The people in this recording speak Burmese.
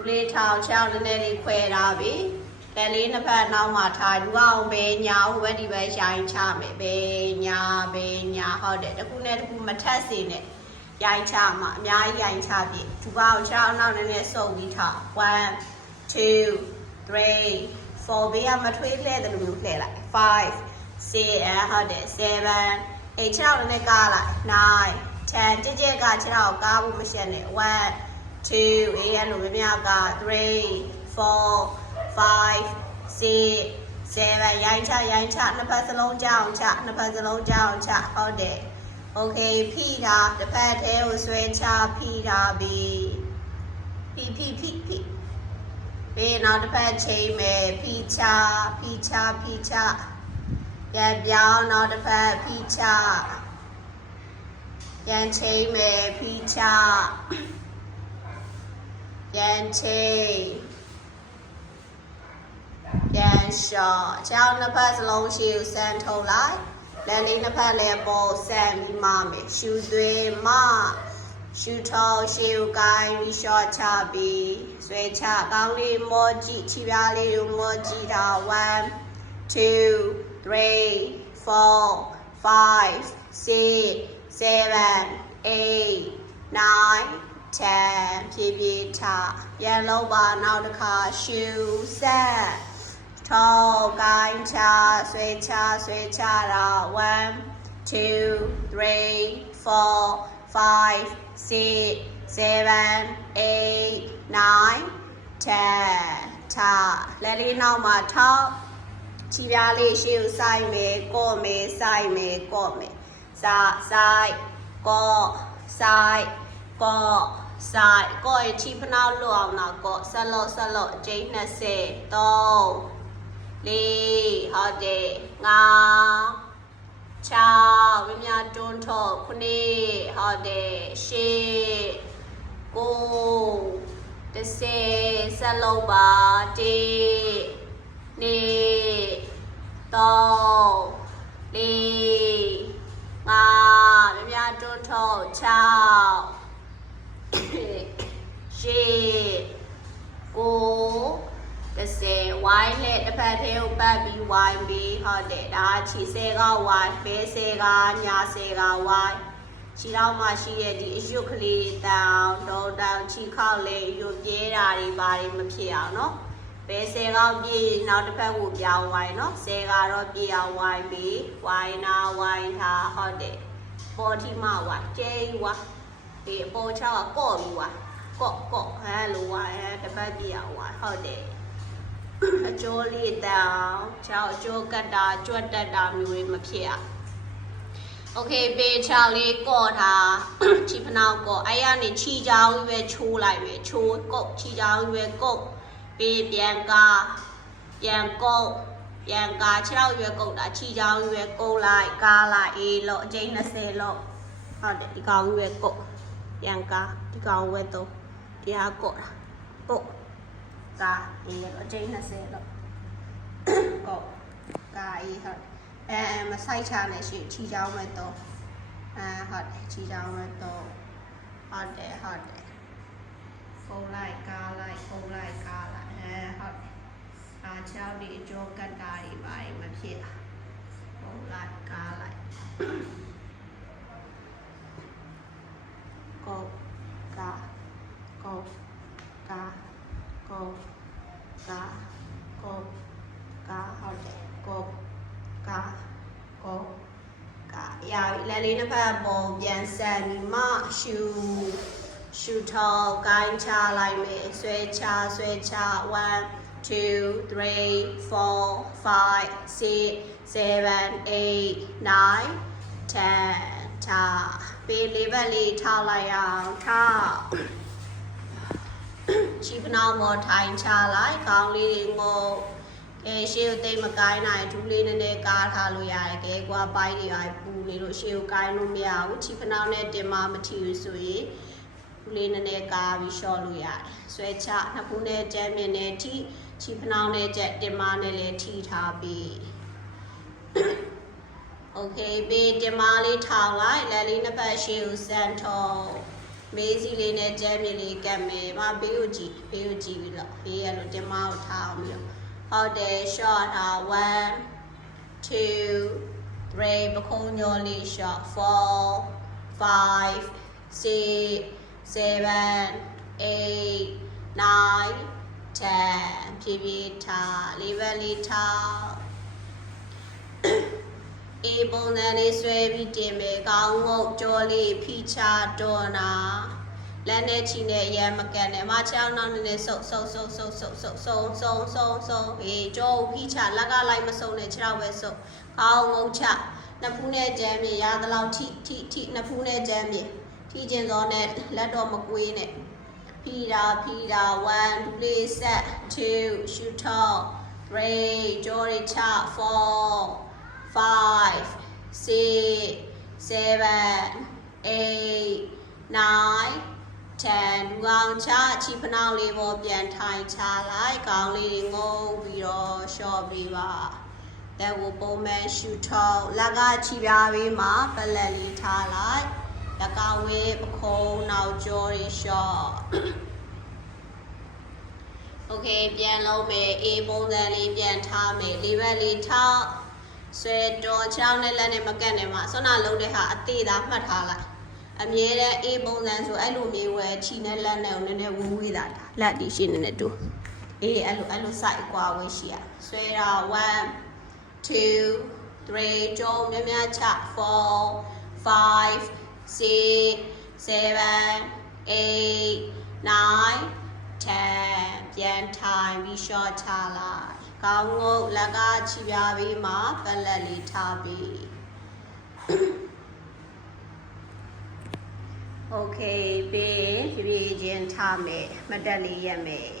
လူလေးထောင်ချောင်းနည်းနည်းလေးခွဲထားပြီလက်လေးနှစ်ဖက်နောက်မှာထားလူအောင်ပဲညာဟိုဘက်ဒီဘက်ရိုင်းချမယ်ပဲညာပဲညာဟုတ်တယ်တစ်ခုနဲ့တစ်ခုမထက်စေနဲ့ရိုင်းချမှာအများကြီးရိုင်းချပြီသူပေါင်းချောင်းနောက်နည်းနည်းစုပ်ပြီးထား1 2 3 4ဘေးကမထွေးလှဲ့တယ်လို့မျိုးလှဲ့လိုက်5 6အဲဟုတ်တယ်7 8ချောင်းနဲ့ကားလိုက်9 10ကြက်ကြက်ကခြေထောက်ကားဖို့မရှက်နဲ့1 2အေးအဲ့လိုများများက3 4 5 6 7ရိုင်းချရိုင်းချနှစ်ဖက်စလုံးကြောင်းချနှစ်ဖက်စလုံးကြောင်းချဟုတ်တယ်โอเคဖိတာတစ်ဖက်တည်းကိုဆွဲချဖိတာပြီဖိဖိဖိဖိဘေးနောက်တစ်ဖက်ချိန်မယ်ဖိချဖိချဖိချပြန်ပြောင်းနောက်တစ်ဖက်ဖိချပြန်ချိန်မယ်ဖိချ ပြန်ချိန်ပြန်လျှော့အချောင်းနှစ်ဖက်စလုံးရှေ့ကိုဆန်ထုတ်လိုက်လက်လေးနှစ်ဖက်လည်းပေါ်ဆန်ပြီးမှမယ်ရှူသွေးမရှူထောင်းရှေ့ကိုကိုင်းပြီးလျှော့ချပြီးဆွဲချကောင်းလေးမောကြည့်ခြေပြားလေးကိုမောကြည့်တာ1 2 3 4 5 6 7 8 9 10ဖြည်းဖြည်းထပြန်လုံးပါနောက်တစ်ခါရှူဆက်ထောက်ကိုင်းချဆွဲချဆွဲချတာ1 2 3 4 5 6 7 8 9 10ထလက်လေးနောက်မှာထောက်ခြေပြားလေးရှေ့ကိုစိုက်မယ်ကော့မယ်စိုက်မယ်ကော့မယ်စာစိုက်ကော့စိုက်ကော့ စိုက်ကော့ရဲ့ခြေဖနောက်လွတ်အောင်တော့ကော့ဆက်လို့ဆက်လို့အကျိန်း20 3လေးဟုတ်တယ်5 6မြမြတွန်းထုတ်ခုနှစ်ဟုတ်တယ်ရှေ့ကိုတစ်ဆယ်ဆက်လုံးပါတေးနေတော့လေးငါမြမြတွန်းထုတ်6 ရှေ့ကိုတစ်ဆယ်ဝိုင်းနဲ့တစ်ဖက်သေးကိုပတ်ပြီးဝိုင်းပြီးဟုတ်တယ်ဒါခြေဆဲကဝိုင်းဘဲဆဲကညာဆဲကဝိုင်းခြေတော့မှရှိတဲ့ဒီအယုတ်ကလေးတောင်ဒေါတောင်ခြေခောက်လေးရွပြဲတာတွေဘာတွေမဖြစ်အောင်နော်ဘဲဆဲကောင်းပြေးနောက်တစ်ဖက်ကိုပြောင်းဝိုင်းနော်ဆဲကတော့ပြေးအောင်ဝိုင်းပြီးဝိုင်းနာဝိုင်းထားဟုတ်တယ်ပေါ်ထီမဝိုင်းကျဲဝါဒီအပေါ်ချောက်ကကော့ပြီးဝါ ကော့ကော့ဟဲလိုဝိုင်းဟဲတစ်ဖက်ပြေးအောင်ဝိုင်းဟုတ်တယ် အကျိုးလေးတောင်ချောက်အကျိုးကတ်တာကြွတ်တက်တာမျိုးတွေမဖြစ်ရโอเคပေချာလေးကော့ထား ချီဖနောက်ကော့အဲ့ရနေချီချောင်းကြီးပဲချိုးလိုက်ပဲချိုးကုတ်ချီချောင်းကြီးပဲကုတ်ပေပြန်ကားပြန်ကုတ်ပြန်ကားခြေထောက်ရွယ်ကုတ်တာချီချောင်းကြီးပဲကုတ်လိုက်ကားလိုက်အေးလို့အကျိန်း20လို့ဟုတ်တယ်ဒီကောင်ကြီးပဲကုတ်ပြန်ကားဒီကောင်ဝဲတော့ တရားကုတ်တာကုတ်ကာအေးတော့အကျိန်း20တော့ကောကာအေးဟုတ်အဲမဆိုင်ချနဲ့ရှိချီချောင်းမဲ့တော့အဲဟုတ်တယ်ချီချောင်းမဲ့တော့ဟုတ်တယ်ဟုတ်တယ်ပုံလိုက်ကားလိုက်ပုံလိုက်ကားလိုက်အဲဟုတ်တယ်အားချောင်းဒီအကျော်ကတ်တာတွေပါမဖြစ်ပုံလိုက်ကားလိုက်ကောကာ ကောကာကောကာကောကာဟုတ်တယ်ကောကာကောကာရာလက်လေးတစ်ဖက်ပေါ်ပြန်ဆန်ပြီးမှရှူရှူထောက်ကိုင်းချလိုက်မယ်ဆွဲချဆွဲချ1 2 3 4 5 6 7 8 9 10ထားပေးလေးဘက်လေးထားလိုက်အောင်ထား ချီပနောင်မော်ထိုင်ချလိုက်ခေါင်းလေးတွေငုံကဲရှေ့ကိုတိတ်မကိုင်းနိုင်ဒူးလေးနည်းနည်းကားထားလို့ရတယ်ကဲကွာပိုင်းတွေပါပူနေလို့ရှေ့ကိုကိုင်းလို့မရဘူးချီပနောင်နဲ့တင်မမထီဘူးဆိုရင်ဒူးလေးနည်းနည်းကားပြီးရှော့လို့ရတယ်ဆွဲချနှစ်ဖူးနဲ့ကြမ်းမြင်နဲ့ထိချီပနောင်နဲ့ကြက်တင်မနဲ့လည်းထိထားပြီးโอเคဘေးတင်မလေးထောင်လိုက်လက်လေးနှစ်ဖက်ရှေ့ကိုစမ်းထော မေးစီလေးနဲ့ကြမ်းမြေလေးကတ်မယ်မဘေးကိုကြည့်ဘေးကိုကြည့်ပြီးတော့ဘေးရလို့တင်မအောင်ထားအောင်ပြီးတော့ဟုတ်တယ် short ဟာ1 2 3ပခုံးညောလေး short 4 5 6 7 8 9 10ဖြည်းဖြည်းထားလေးဘက်လေးထား အေပုံစံလေးဆွဲပြီးတင်မယ်ခေါင်းငုတ်ကြောလေးဖိချတော်နာလက်နဲ့ချီနဲ့ရမ်းမကန်နဲ့မချောင်းနောက်နဲ့ဆုပ်ဆုပ်ဆုပ်ဆုပ်ဆုပ်ဆုပ်ဆုံဆုံဆုံဆုံအေးကြောဖိချလက်ကလိုက်မစုံနဲ့ခြေတော့ပဲဆုပ်ခေါင်းငုတ်ချနှစ်ဖူးနဲ့ကြမ်းမြေရသလောက်ထိထိထိနှစ်ဖူးနဲ့ကြမ်းမြေထိကျင်သောနဲ့လက်တော့မကွေးနဲ့ဖီတာဖီတာ1ဒူလေးဆက်2 shoot top 3 jory chart 4 five, six, seven, eight, nine, ten လူကောင်ချချီဖနှောင်းလေးပေါ်ပြန်ထိုင်ချလိုက်ကောင်းလေးငုံပြီးတော့ရှော့ပေးပါလက်ကိုပုံမှန်ရှူထောက်လက်ကချီပြားပေးမှာပလက်လေးထားလိုက်လက်ကဝေးပခုံးနောက်ကျော်လေးရှော့ โอเคပြန်လုံးမယ်အေးပုံစံလေးပြန်ထားမယ်လေးဘက်လေးထောက် ဆွဲတော်ချောင်းနဲ့လက်နဲ့မကတ်နဲ့မှဆွမ်းနာလုံးတဲ့ဟာအသေးသားမှတ်ထားလိုက်အမြဲတမ်းအေးပုံစံဆိုအဲ့လိုမျိုးဝယ်ချီနဲ့လက်နဲ့ကိုနည်းနည်းဝူးဝေးတာလက်ဒီရှိနေနေတူအေးအဲ့လိုအဲ့လို site ကွာဝေးရှိရဆွဲတာ1 2 3ကြုံများများချ4 5 6 7 8 9 10ပြန်ထိုင်ပြီး short ချလိုက် ကောင်းငုတ်လက်ကချီပြားပြီးမှပလက်လေးထားပြီး โอเคပြီးရင်ဖြည်းဖြည်းချင်းထားမယ်မတက်လေးရက်မယ်